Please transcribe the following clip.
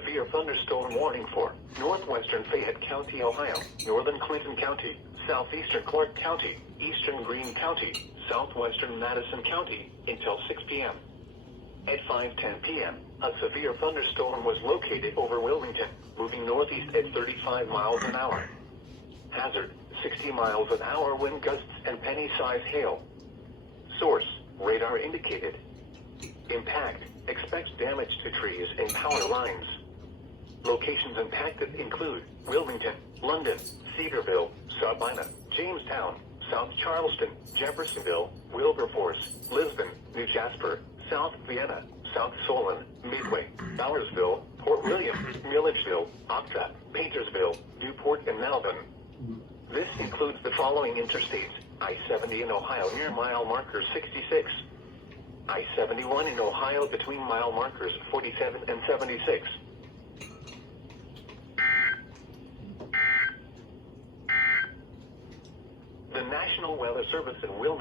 severe thunderstorm warning for northwestern Fayette County, Ohio, northern Clinton County, southeastern Clark County, eastern Greene County, southwestern Madison County, until 6 p.m. At 5:10 p.m., a severe thunderstorm was located over Wilmington, moving northeast at 35 miles an hour. Hazard, 60 miles an hour wind gusts and penny-size hail. Source, radar indicated. Impact, expects damage to trees and power lines. Locations impacted include Wilmington, London, Cedarville, Sabina, Jamestown, South Charleston, Jeffersonville, Wilberforce, Lisbon, New Jasper, South Vienna, South Solon, Midway, Bowersville, Port William, Milledgeville, Octa, Paintersville, Newport, and Malvern. This includes the following interstates: I-70 in Ohio near mile marker 66. I-71 in Ohio between mile markers 47 and 76. The National Weather Service in Wilmington